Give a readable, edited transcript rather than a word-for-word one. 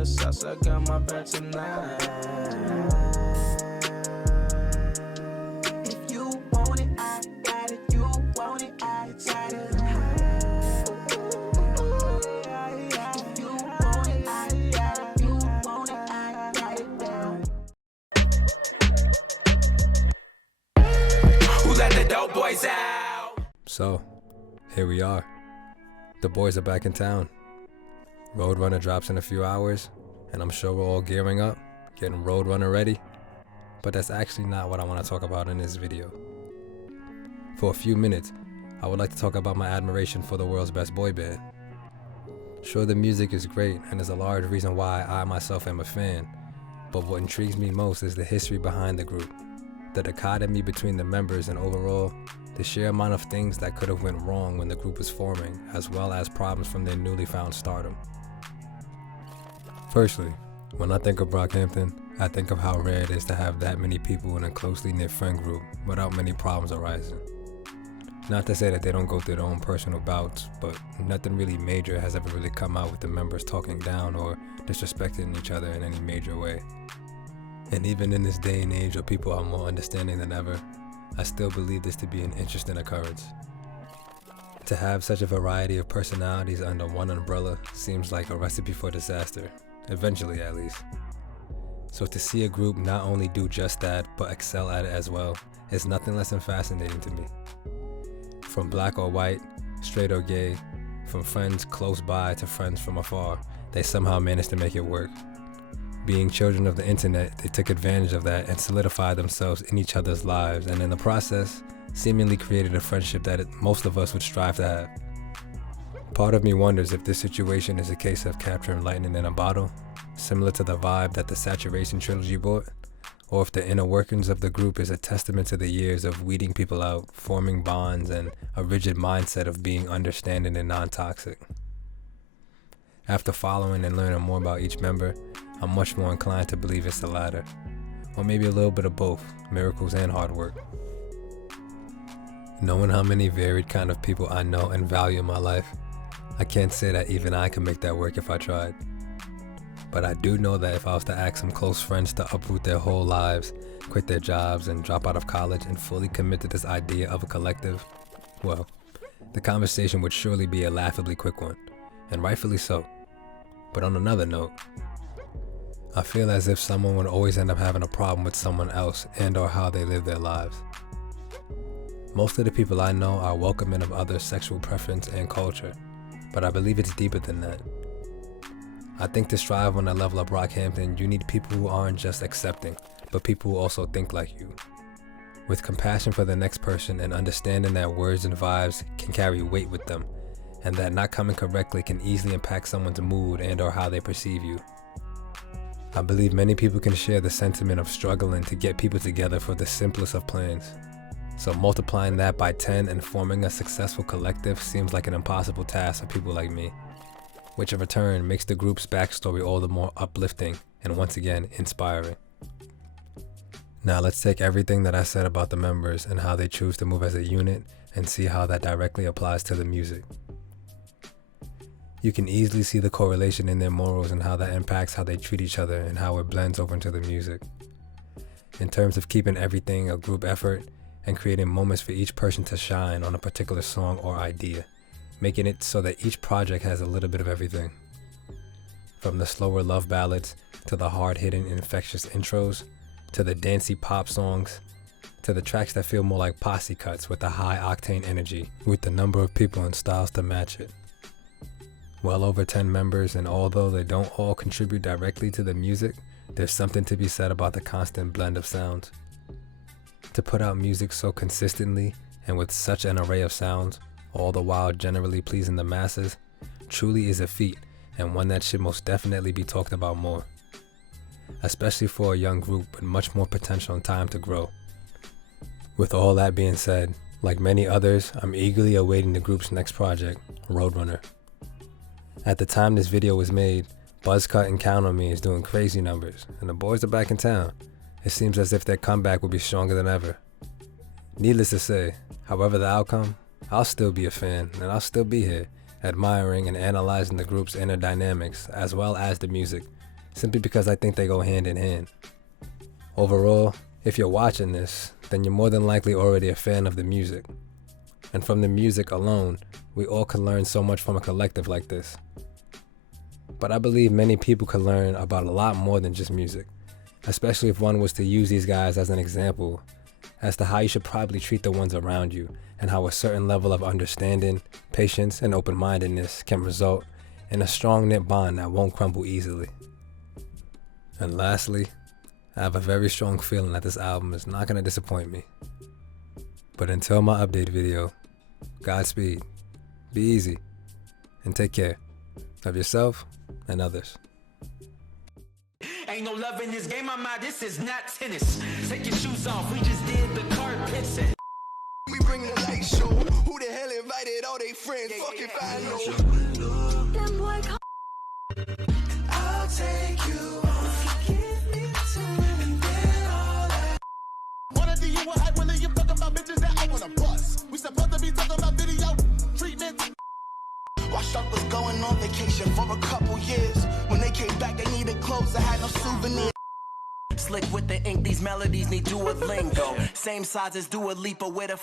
the salsa, got my back tonight. If you want it, I got it. You want it, I got it. If you want it, I got it. You want it, I got it. Who let the dope boys out? So, here we are. The boys are back in town. Roadrunner drops in a few hours, and I'm sure we're all gearing up, getting Roadrunner ready. But that's actually not what I want to talk about in this video. For a few minutes, I would like to talk about my admiration for the world's best boy band. Sure, the music is great, and there's a large reason why I myself am a fan, but what intrigues me most is the history behind the group, the dichotomy between the members, and overall, the sheer amount of things that could have went wrong when the group was forming, as well as problems from their newly found stardom. Firstly, when I think of Brockhampton, I think of how rare it is to have that many people in a closely knit friend group without many problems arising. Not to say that they don't go through their own personal bouts, but nothing really major has ever really come out with the members talking down or disrespecting each other in any major way. And even in this day and age where people are more understanding than ever, I still believe this to be an interesting occurrence. To have such a variety of personalities under one umbrella seems like a recipe for disaster, eventually at least. So to see a group not only do just that, but excel at it as well, is nothing less than fascinating to me. From black or white, straight or gay, from friends close by to friends from afar, they somehow managed to make it work. Being children of the internet, they took advantage of that and solidified themselves in each other's lives, and in the process, seemingly created a friendship that most of us would strive to have. Part of me wonders if this situation is a case of capturing lightning in a bottle, similar to the vibe that the Saturation trilogy brought, or if the inner workings of the group is a testament to the years of weeding people out, forming bonds, and a rigid mindset of being understanding and non-toxic. After following and learning more about each member, I'm much more inclined to believe it's the latter, or maybe a little bit of both, miracles and hard work. Knowing how many varied kind of people I know and value in my life, I can't say that even I can make that work if I tried. But I do know that if I was to ask some close friends to uproot their whole lives, quit their jobs, and drop out of college and fully commit to this idea of a collective, well, the conversation would surely be a laughably quick one, and rightfully so. But on another note, I feel as if someone would always end up having a problem with someone else and or how they live their lives. Most of the people I know are welcoming of other sexual preference and culture, but I believe it's deeper than that. I think to strive on a level of Brockhampton, you need people who aren't just accepting, but people who also think like you. With compassion for the next person and understanding that words and vibes can carry weight with them, and that not coming correctly can easily impact someone's mood and or how they perceive you. I believe many people can share the sentiment of struggling to get people together for the simplest of plans. So multiplying that by 10 and forming a successful collective seems like an impossible task for people like me, which in return makes the group's backstory all the more uplifting and once again inspiring. Now let's take everything that I said about the members and how they choose to move as a unit and see how that directly applies to the music. You can easily see the correlation in their morals and how that impacts how they treat each other and how it blends over into the music. In terms of keeping everything a group effort and creating moments for each person to shine on a particular song or idea, making it so that each project has a little bit of everything. From the slower love ballads, to the hard-hitting infectious intros, to the dancey pop songs, to the tracks that feel more like posse cuts with a high-octane energy, with the number of people and styles to match it. Well over 10 members, and although they don't all contribute directly to the music, there's something to be said about the constant blend of sounds. To put out music so consistently and with such an array of sounds, all the while generally pleasing the masses, truly is a feat, and one that should most definitely be talked about more. Especially for a young group with much more potential and time to grow. With all that being said, like many others, I'm eagerly awaiting the group's next project, Roadrunner. At the time this video was made, Buzzcut and Count on Me is doing crazy numbers, and the boys are back in town. It seems as if their comeback will be stronger than ever. Needless to say, however the outcome, I'll still be a fan, and I'll still be here, admiring and analyzing the group's inner dynamics, as well as the music, simply because I think they go hand in hand. Overall, if you're watching this, then you're more than likely already a fan of the music. And from the music alone, we all can learn so much from a collective like this. But I believe many people could learn about a lot more than just music, especially if one was to use these guys as an example as to how you should probably treat the ones around you, and how a certain level of understanding, patience, and open-mindedness can result in a strong knit bond that won't crumble easily. And lastly, I have a very strong feeling that this album is not going to disappoint me. But until my update video, Godspeed, be easy, and take care of yourself and others. Ain't no love in this game, this is not tennis. Take your shoes off, we just did the carpets. We bring the light show. Who the hell invited all they friends? Fucking find no. I'll take you off. Give me time and then all that. Wanna do you a hype when you talking about bitches that I wanna bust? We supposed to be talking about video treatment. Wassup was going on vacation for a couple years. When they came back, they needed clothes. I had no souvenir. Slick with the ink, these melodies need Duolingo. Same size as Dua Lipa with a